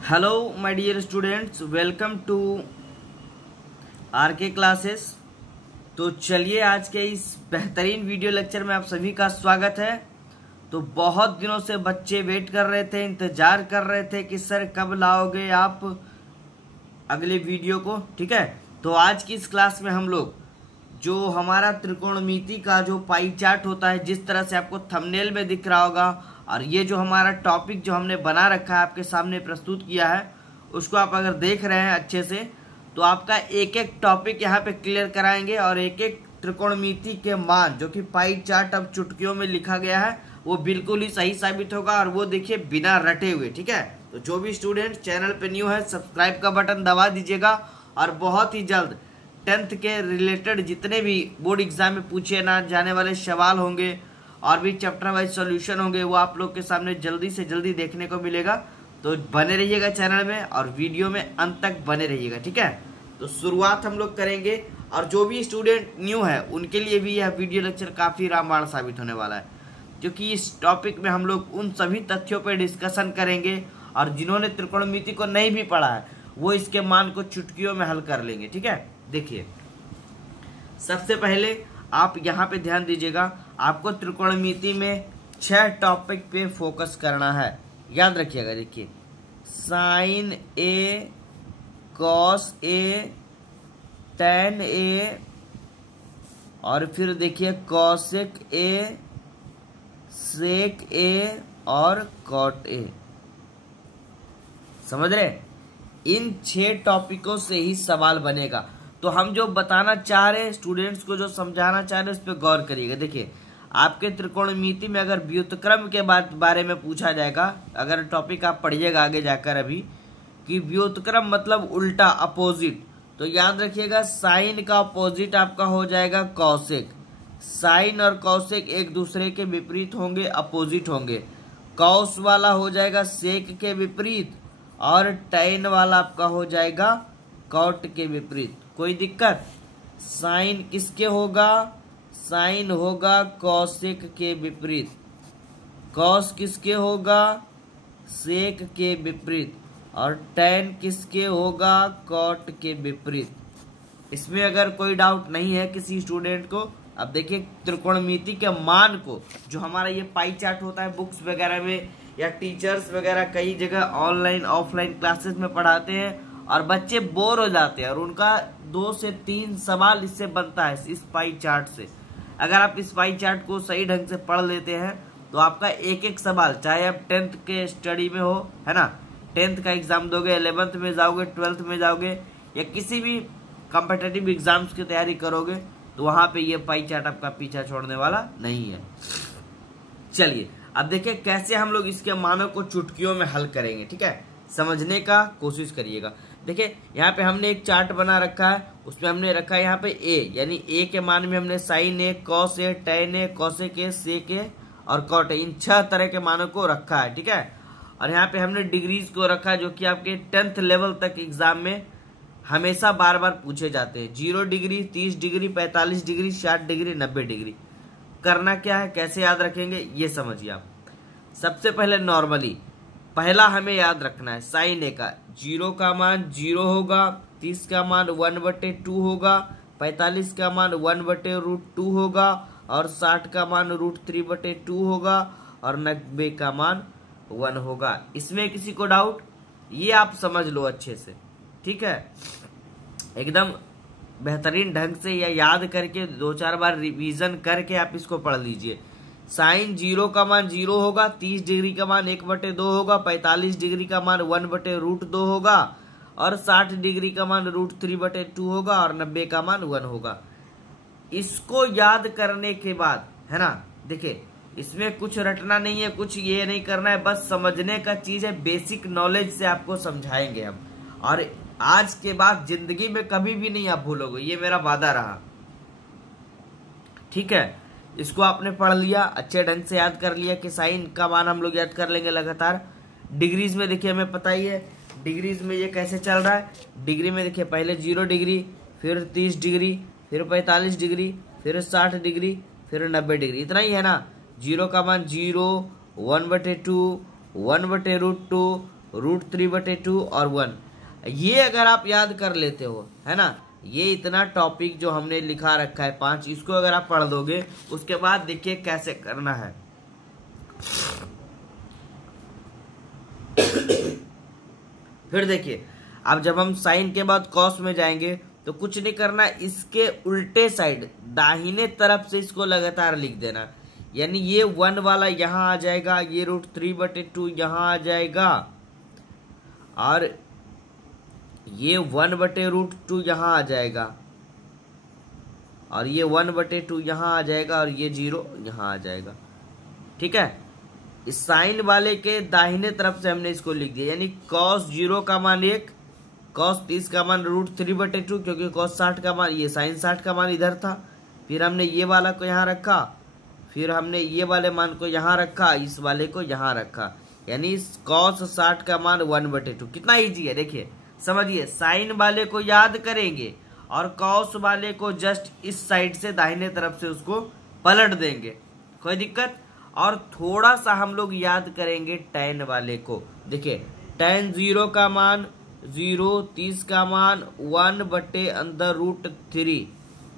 Hello my dear students, welcome to R K classes. तो चलिए आज के इस बेहतरीन वीडियो लेक्चर में आप सभी का स्वागत है। तो बहुत दिनों से बच्चे वेट कर रहे थे, इंतजार कर रहे थे कि सर कब लाओगे आप अगले वीडियो को। ठीक है, तो आज की इस क्लास में हम लोग जो हमारा त्रिकोणमिति का जो पाई चार्ट होता है, जिस तरह से आपको थंबनेल में दिख रहा होगा, और ये जो हमारा टॉपिक जो हमने बना रखा है आपके सामने प्रस्तुत किया है, उसको आप अगर देख रहे हैं अच्छे से तो आपका एक एक टॉपिक यहाँ पे क्लियर कराएंगे और एक एक त्रिकोणमिति के मान जो कि पाई चार्ट अब चुटकियों में लिखा गया है वो बिल्कुल ही सही साबित होगा, और वो देखिए बिना रटे हुए। ठीक है, तो जो भी स्टूडेंट चैनल पे न्यू है सब्सक्राइब का बटन दबा दीजिएगा, और बहुत ही जल्द 10th के रिलेटेड जितने भी बोर्ड एग्जाम में पूछे ना जाने वाले सवाल होंगे और भी चैप्टर वाइज सॉल्यूशन होंगे वो आप लोग के सामने जल्दी से जल्दी देखने को मिलेगा। तो बने रहिएगा चैनल में और वीडियो में अंत तक बने रहिएगा। ठीक है, तो शुरुआत हम लोग करेंगे, और जो भी स्टूडेंट न्यू है उनके लिए भी यह वीडियो लेक्चर काफ़ी रामबाण साबित होने वाला है, क्योंकि इस टॉपिक में हम लोग उन सभी तथ्यों पर डिस्कशन करेंगे और जिन्होंने त्रिकोणमिति को नहीं भी पढ़ा है वो इसके मान को चुटकियों में हल कर लेंगे। ठीक है, देखिए सबसे पहले आप यहाँ पे ध्यान दीजिएगा, आपको त्रिकोणमिति में 6 टॉपिक पे फोकस करना है, याद रखिएगा। देखिए sign A, cos A, tan ए, और फिर देखिए कॉसेक ए, सेक ए और कॉट ए। समझ रहे? इन 6 टॉपिकों से ही सवाल बनेगा। तो हम जो बताना चाह रहे हैं स्टूडेंट्स को, जो समझाना चाह रहे हैं उस पर गौर करिएगा। देखिए आपके त्रिकोणमिति में अगर व्युत्क्रम के बारे में पूछा जाएगा, अगर टॉपिक आप पढ़िएगा आगे जाकर अभी कि व्युत्क्रम मतलब उल्टा, अपोजिट, तो याद रखिएगा साइन का अपोजिट आपका हो जाएगा कॉसेक। साइन और कॉसेक एक दूसरे के विपरीत होंगे, अपोजिट होंगे। कॉस वाला हो जाएगा सेक के विपरीत और टैन वाला आपका हो जाएगा कॉट के विपरीत। कोई दिक्कत? साइन किसके होगा? साइन होगा कॉसेक के विपरीत। कॉस किसके होगा? सेक के विपरीत। और टैन किसके होगा? कॉट के विपरीत। इसमें अगर कोई डाउट नहीं है किसी स्टूडेंट को, अब देखिए त्रिकोणमिति के मान को जो हमारा ये पाई चार्ट होता है बुक्स वगैरह में या टीचर्स वगैरह कई जगह ऑनलाइन ऑफलाइन क्लासेस में पढ़ाते हैं, और बच्चे बोर हो जाते हैं और उनका 2 से 3 सवाल इससे बनता है, इस पाई चार्ट से। अगर आप इस पाई चार्ट को सही ढंग से पढ़ लेते हैं तो आपका एक एक सवाल, चाहे आप 10th के स्टडी में हो, है ना, 10th का एग्जाम दोगे, 11th में जाओगे, 12th में जाओगे, या किसी भी कॉम्पिटिटिव एग्जाम्स की तैयारी करोगे, तो वहां पे ये पाई चार्ट आपका पीछा छोड़ने वाला नहीं है। चलिए अब देखिए कैसे हम लोग इसके मानों को चुटकियों में हल करेंगे। ठीक है, समझने का कोशिश करिएगा। देखिए यहाँ पे हमने एक चार्ट बना रखा है, उसमें हमने रखा है यहाँ पे ए, यानी ए के मान में हमने sin A, cos A, tan A, cosec A, sec A और कॉट ए, इन 6 तरह के मानों को रखा है। ठीक है, और यहाँ पे हमने डिग्रीज को रखा है जो कि आपके 10th लेवल तक एग्जाम में हमेशा बार बार पूछे जाते हैं। 0 degree, 30 degree, 45 degree, 60 degree, 90 degree. करना क्या है, कैसे याद रखेंगे ये समझिए आप। सबसे पहले नॉर्मली पहला हमें याद रखना है साइन ए का 0 का मान 0 होगा, 30 का मान 1/2 होगा, 45 का मान 1/√2 होगा, और 60 का मान √3/2 होगा, और 90 का मान 1 होगा। इसमें किसी को डाउट? ये आप समझ लो अच्छे से। ठीक है, एकदम बेहतरीन ढंग से या याद करके 2-4 बार रिवीजन करके आप इसको पढ़ लीजिए। साइन 0 का मान 0 होगा, 30 डिग्री का मान 1/2 होगा, 45 डिग्री का मान 1/√2 होगा, और 60 डिग्री का मान √3/2 होगा, और 90 का मान 1 होगा। इसको याद करने के बाद, है ना, देखिए इसमें कुछ रटना नहीं है, कुछ ये नहीं करना है, बस समझने का चीज है। बेसिक नॉलेज से आपको समझाएंगे हम, और आज के बाद जिंदगी में कभी भी नहीं आप भूलोगे, ये मेरा वादा रहा। ठीक है, इसको आपने पढ़ लिया, अच्छे ढंग से याद कर लिया कि साइन का मान हम लोग याद कर लेंगे लगातार। डिग्रीज में देखिए हमें पता ही है डिग्रीज में ये कैसे चल रहा है। डिग्री में देखिए पहले 0 डिग्री, फिर 30 डिग्री, फिर 45 डिग्री, फिर 60 डिग्री, फिर 90 डिग्री। इतना ही है ना। 0 का मान 0, 1/2, 1/√2, √3/2 और 1। ये अगर आप याद कर लेते हो, है ना, ये इतना टॉपिक जो हमने लिखा रखा है 5, इसको अगर आप पढ़ दोगे उसके बाद देखिए कैसे करना है। फिर देखिए अब जब हम साइन के बाद कॉस में जाएंगे तो कुछ नहीं करना, इसके उल्टे साइड दाहिने तरफ से इसको लगातार लिख देना। यानी ये 1 वाला यहाँ आ जाएगा, ये √3/2 यहाँ आ जाएगा, और ये 1/√2 यहाँ आ जाएगा, और ये 1/2 यहाँ आ जाएगा, और ये 0 यहाँ आ जाएगा। ठीक है, इस साइन वाले के दाहिने तरफ से हमने इसको लिख दिया। यानी cos 0 का मान 1, cos 30 का मान √3/2, क्योंकि cos 60 का मान, ये sin 60 का मान इधर था, फिर हमने ये वाला को यहाँ रखा, फिर हमने ये वाले मान को यहाँ रखा, इस वाले को यहाँ रखा। यानी cos 60 का मान 1/2। कितना इजी है देखिए, समझिए। साइन वाले को याद करेंगे और cos वाले को जस्ट इस साइड से दाहिने तरफ से उसको पलट देंगे, कोई दिक्कत। और थोड़ा सा हम लोग याद करेंगे tan वाले को। देखिए tan 0 का मान 0, 30 का मान 1/√3,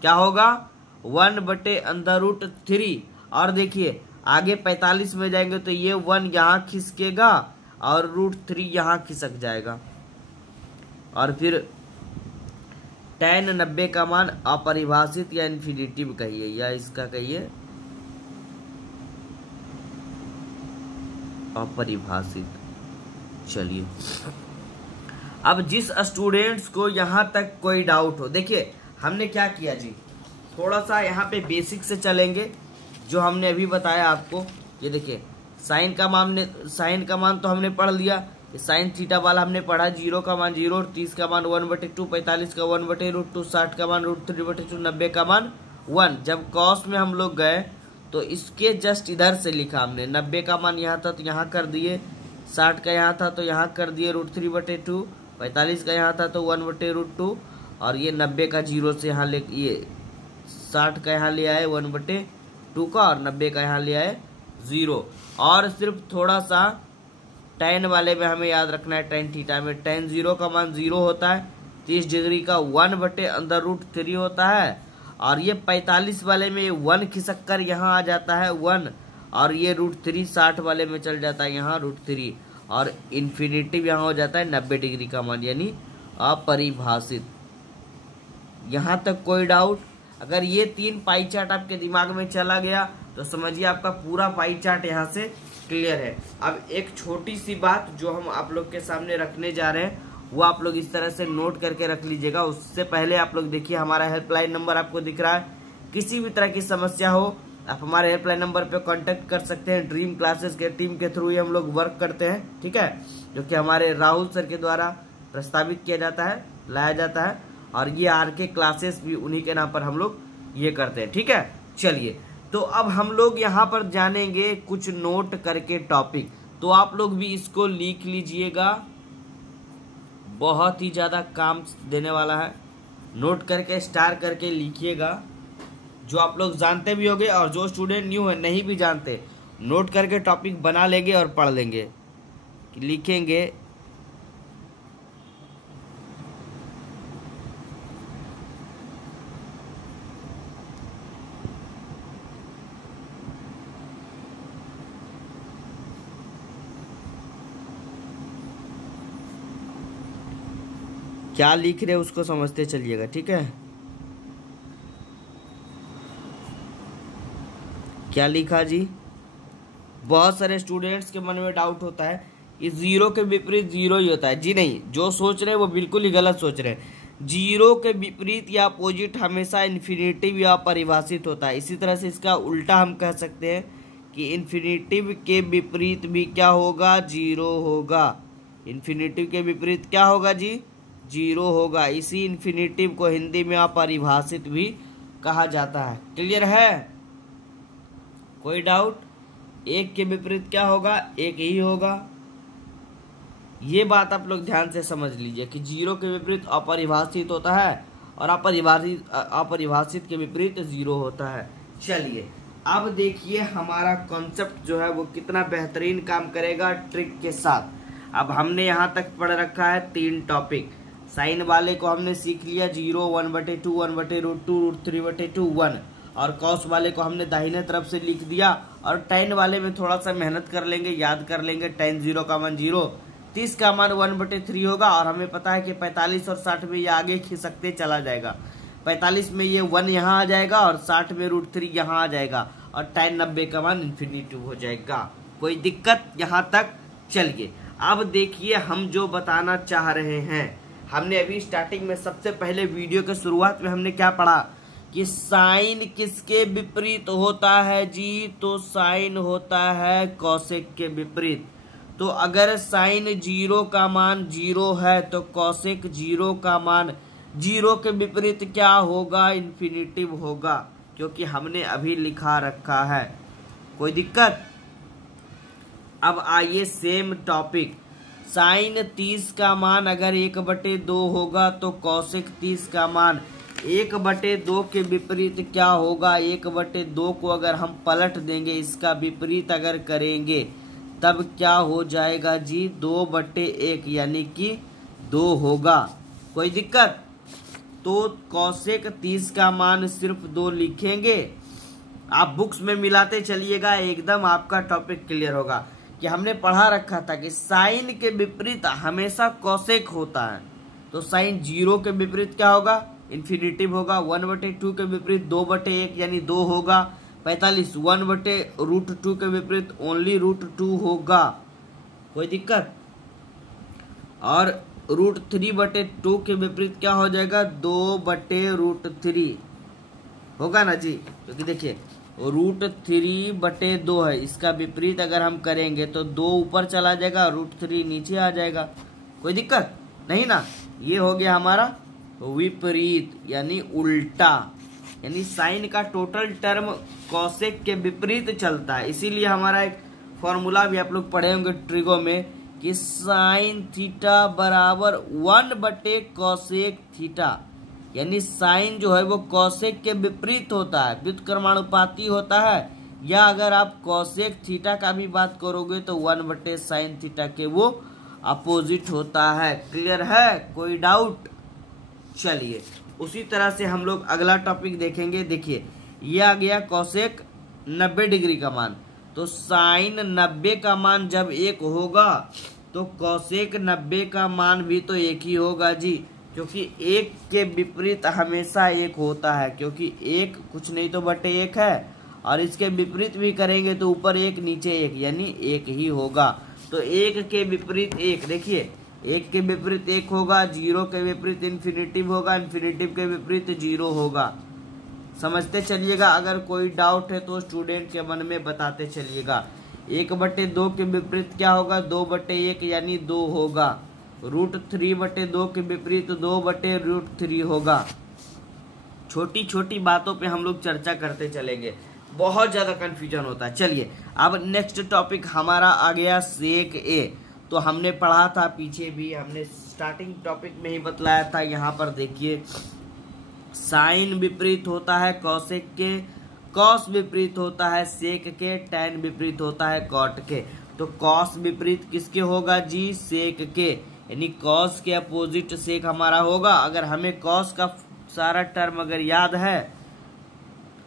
क्या होगा 1/√3। और देखिए आगे 45 में जाएंगे तो ये 1 यहाँ खिसकेगा और √3 यहाँ खिसक जाएगा। और फिर tan 90 का मान अपरिभाषित या इन्फिनिटिव कहिए, या इसका कहिए अपरिभाषित। चलिए अब जिस स्टूडेंट्स को यहाँ तक कोई डाउट हो, देखिए हमने क्या किया जी, थोड़ा सा यहाँ पे बेसिक से चलेंगे जो हमने अभी बताया आपको। ये देखिए साइन का मान तो हमने पढ़ लिया, साइन थीटा वाला हमने पढ़ा, 0 का मान 0, 30 का मान 1/2, 45 का 1/√2, 60 का मान √3/2, 90 का मान 1। जब कॉस में हम लोग गए तो इसके जस्ट इधर से लिखा हमने, 90 का मान यहाँ था तो यहाँ कर दिए, 60 का यहाँ था तो यहाँ कर दिए √3/2, 45 का यहाँ था तो 1/√2, और ये 90 का 0 से यहाँ ले, ये 60 का यहाँ ले आए 1/2 का, और 90 का यहाँ ले आए 0। और सिर्फ थोड़ा सा tan वाले में हमें याद रखना है, tan थीटा में tan 0 का मान 0 होता है, 30 डिग्री का 1/√3 होता है, और ये 45 वाले में 1 खिसक कर यहाँ आ जाता है 1, और ये √3 60 वाले में चल जाता है यहाँ √3, और इन्फिनिटिव यहाँ हो जाता है 90 डिग्री का मान, यानी अपरिभाषित। यहाँ तक कोई डाउट? अगर ये 3 पाई चार्ट आपके दिमाग में चला गया तो समझिए आपका पूरा पाई चार्ट यहाँ से क्लियर है। अब एक छोटी सी बात जो हम आप लोग के सामने रखने जा रहे हैं वो आप लोग इस तरह से नोट करके रख लीजिएगा। उससे पहले आप लोग देखिए हमारा हेल्पलाइन नंबर आपको दिख रहा है, किसी भी तरह की समस्या हो आप हमारे हेल्पलाइन नंबर पे कांटेक्ट कर सकते हैं। ड्रीम क्लासेस के टीम के थ्रू ही हम लोग वर्क करते हैं, ठीक है, जो कि हमारे राहुल सर के द्वारा प्रस्तावित किया जाता है, लाया जाता है, और ये RK क्लासेस भी उन्हीं के नाम पर हम लोग ये करते हैं, ठीक है। चलिए तो अब हम लोग यहाँ पर जानेंगे कुछ नोट करके टॉपिक, तो आप लोग भी इसको लिख लीजिएगा, बहुत ही ज़्यादा काम देने वाला है। नोट करके स्टार करके लिखिएगा, जो आप लोग जानते भी होंगे और जो स्टूडेंट न्यू है नहीं भी जानते, नोट करके टॉपिक बना लेंगे और पढ़ लेंगे, लिखेंगे। क्या लिख रहे उसको समझते चलिएगा, ठीक है। क्या लिखा जी? बहुत सारे स्टूडेंट्स के मन में डाउट होता है कि 0 के विपरीत 0 ही होता है। जी नहीं, जो सोच रहे हैं वो बिल्कुल ही गलत सोच रहे हैं। 0 के विपरीत या अपोजिट हमेशा इन्फिनिटिव या परिभाषित होता है। इसी तरह से इसका उल्टा हम कह सकते हैं कि इन्फिनिटिव के विपरीत भी क्या होगा? 0 होगा। इन्फिनिटिव के विपरीत क्या होगा जी? 0 होगा। इसी इन्फिनिटिव को हिंदी में अपरिभाषित भी कहा जाता है। क्लियर है? कोई डाउट? 1 के विपरीत क्या होगा? 1 ही होगा। ये बात आप लोग ध्यान से समझ लीजिए कि 0 के विपरीत अपरिभाषित होता है और अपरिभाषित के विपरीत 0 होता है। चलिए अब देखिए हमारा कॉन्सेप्ट जो है वो कितना बेहतरीन काम करेगा ट्रिक के साथ। अब हमने यहाँ तक पढ़ रखा है 3 टॉपिक। साइन वाले को हमने सीख लिया 0, 1/2, 1/√2, √3/2, 1, और कॉस वाले को हमने दाहिने तरफ से लिख दिया। और tan वाले में थोड़ा सा मेहनत कर लेंगे, याद कर लेंगे। tan 0 का मान 0, 30 का मान 1/3 होगा। और हमें पता है कि 45 और 60 में ये आगे खिसकते चला जाएगा। 45 में ये 1 यहाँ आ जाएगा और 60 में √3 यहाँ आ जाएगा, और tan 90 का मान इन्फिनिटिव हो जाएगा। कोई दिक्कत यहाँ तक? चलिए अब देखिए हम जो बताना चाह रहे हैं। हमने अभी स्टार्टिंग में सबसे पहले वीडियो के शुरुआत में हमने क्या पढ़ा कि साइन किसके विपरीत होता है जी? तो साइन होता है कॉसेक के विपरीत। तो अगर साइन 0 का मान 0 है तो कॉसेक 0 का मान 0 के विपरीत क्या होगा? इन्फिनिटिव होगा, क्योंकि हमने अभी लिखा रखा है। कोई दिक्कत? अब आइए सेम टॉपिक। साइन 30 का मान अगर 1/2 होगा तो कॉसेक 30 का मान 1/2 के विपरीत क्या होगा? 1/2 को अगर हम पलट देंगे, इसका विपरीत अगर करेंगे, तब क्या हो जाएगा जी? 2/1, यानी कि 2 होगा। कोई दिक्कत? तो कॉसेक 30 का मान सिर्फ 2 लिखेंगे। आप बुक्स में मिलाते चलिएगा, एकदम आपका टॉपिक क्लियर होगा। कि हमने पढ़ा रखा था कि साइन के विपरीत हमेशा कॉसेक होता है। तो साइन 0 के विपरीत क्या होगा? इन्फिनिटिव होगा। 1/2 के विपरीत 2/1, यानी 2 होगा। 45 1/√2 के विपरीत ओनली √2 होगा। कोई दिक्कत? और √3/2 के विपरीत क्या हो जाएगा? 2/√3 होगा ना जी? क्योंकि देखिए √3/2 है, इसका विपरीत अगर हम करेंगे तो 2 ऊपर चला जाएगा, √3 नीचे आ जाएगा। कोई दिक्कत नहीं ना? ये हो गया हमारा विपरीत, यानी उल्टा। यानी साइन का टोटल टर्म कॉसेक के विपरीत चलता है। इसीलिए हमारा एक फॉर्मूला भी आप लोग पढ़े होंगे ट्रिगो में कि साइन थीटा बराबर 1/कॉसेक थीटा। यानी साइन जो है वो कॉसेक के विपरीत होता है, व्युत्क्रमानुपाती होता है। या अगर आप कॉसेक थीटा का भी बात करोगे तो 1/साइन थीटा के वो अपोजिट होता है। क्लियर है? कोई डाउट? चलिए उसी तरह से हम लोग अगला टॉपिक देखेंगे। देखिए ये आ गया कॉसेक 90 डिग्री का मान। तो साइन 90 का मान जब 1 होगा तो कॉसेक 90 का मान भी तो 1 ही होगा जी, क्योंकि 1 के विपरीत हमेशा 1 होता है। क्योंकि 1 कुछ नहीं तो /1 है, और इसके विपरीत भी करेंगे तो ऊपर 1 नीचे 1, यानी 1 ही होगा। तो 1 के विपरीत 1, देखिए 1 के विपरीत 1 होगा, 0 के विपरीत इन्फिनिटिव होगा, इन्फिनिटिव के विपरीत 0 होगा। समझते चलिएगा। अगर कोई डाउट है तो स्टूडेंट के मन में बताते चलिएगा। 1/2 के विपरीत क्या होगा? 2/1, यानी 2 होगा। √3/2 के विपरीत 2/√3 होगा। छोटी छोटी बातों पे हम लोग चर्चा करते चलेंगे, बहुत ज्यादा कंफ्यूजन होता है। चलिए अब नेक्स्ट टॉपिक हमारा आ गया सेक ए। तो हमने पढ़ा था पीछे भी, हमने स्टार्टिंग टॉपिक में ही बतलाया था। यहाँ पर देखिए साइन विपरीत होता है कॉसेक के, कॉस विपरीत होता है सेक के, टैन विपरीत होता है कॉट के। तो कॉस विपरीत किसके होगा जी? सेक के, यानी कॉस के अपोजिट सेक हमारा होगा। अगर हमें कॉस का सारा टर्म अगर याद है,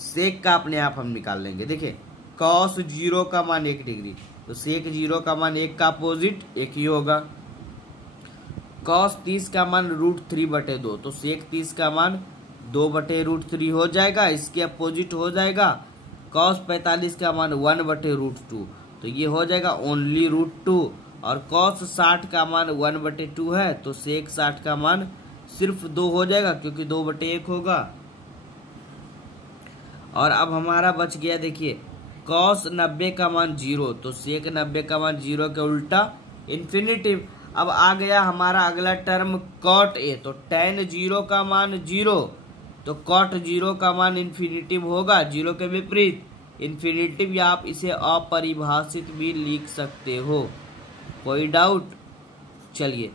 सेक का अपने आप हम निकाल लेंगे। देखिए कॉस 0 का मान 1 डिग्री, तो सेक 0 का मान 1 का अपोजिट 1 ही होगा। कॉस 30 का मान √3/2, तो सेक 30 का मान 2/√3 हो जाएगा। इसके अपोजिट हो जाएगा कॉस 45 का मान 1/√2, तो ये हो जाएगा ओनली √2। और कॉस 60 का मान 1/2 है, तो सेक 60 का मान सिर्फ 2 हो जाएगा, क्योंकि 2/1 होगा। और अब हमारा बच गया, देखिए कॉस 90 का मान 0, तो सेक 90 का मान 0 के उल्टा इन्फिनिटिव। अब आ गया हमारा अगला टर्म कॉट ए। तो tan 0 का मान 0, तो कॉट 0 का मान इन्फिनिटिव होगा, 0 के विपरीत इन्फिनिटिव, या आप इसे अपरिभाषित भी लिख सकते हो। कोई डाउट? चलिए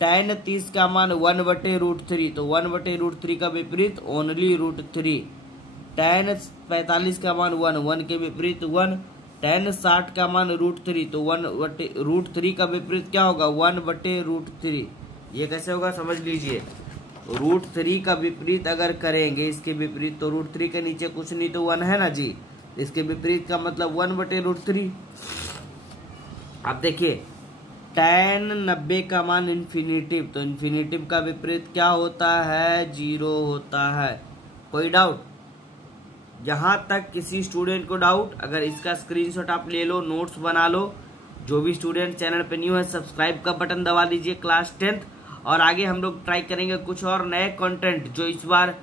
tan 30 का मान 1/√3, तो 1/√3 का विपरीत ओनली √3। tan 45 का मान 1, 1 के विपरीत 1, tan 60 का मान √3, तो 1/√3 का विपरीत क्या होगा, 1/√3। ये कैसे होगा समझ लीजिए। √3 का विपरीत अगर करेंगे, इसके विपरीत, तो √3 के नीचे कुछ नहीं तो 1 है ना जी, इसके विपरीत का मतलब 1/√3। अब देखिए tan 90 का मान इन्फिनिटिव, तो इन्फिनिटिव का विपरीत क्या होता है, 0 होता है। कोई डाउट? जहां तक किसी स्टूडेंट को डाउट, अगर इसका स्क्रीनशॉट आप ले लो, नोट्स बना लो। जो भी स्टूडेंट चैनल पे न्यू है, सब्सक्राइब का बटन दबा दीजिए क्लास 10th। और आगे हम लोग ट्राई करेंगे कुछ और नए कंटेंट जो इस बार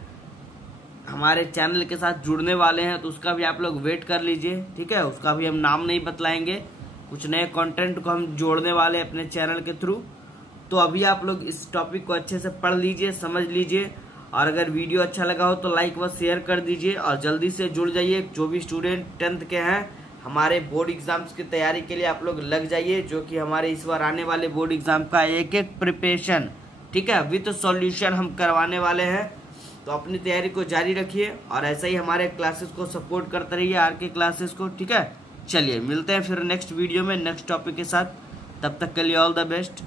हमारे चैनल के साथ जुड़ने वाले हैं, तो उसका भी आप लोग वेट कर लीजिए, ठीक है। उसका भी हम नाम नहीं बतलाएंगे, कुछ नए कंटेंट को हम जोड़ने वाले हैं अपने चैनल के थ्रू। तो अभी आप लोग इस टॉपिक को अच्छे से पढ़ लीजिए, समझ लीजिए, और अगर वीडियो अच्छा लगा हो तो लाइक व शेयर कर दीजिए और जल्दी से जुड़ जाइए। जो भी स्टूडेंट 10th के हैं, हमारे बोर्ड एग्जाम्स की तैयारी के लिए आप लोग लग जाइए, जो कि हमारे इस बार आने वाले बोर्ड एग्जाम का एक एक प्रिपरेशन, ठीक है, विद सॉल्यूशन हम करवाने वाले हैं। तो अपनी तैयारी को जारी रखिए और ऐसे ही हमारे क्लासेस को सपोर्ट करते रहिए, आर के क्लासेस को, ठीक है। चलिए मिलते हैं फिर नेक्स्ट वीडियो में नेक्स्ट टॉपिक के साथ, तब तक के लिए ऑल द बेस्ट।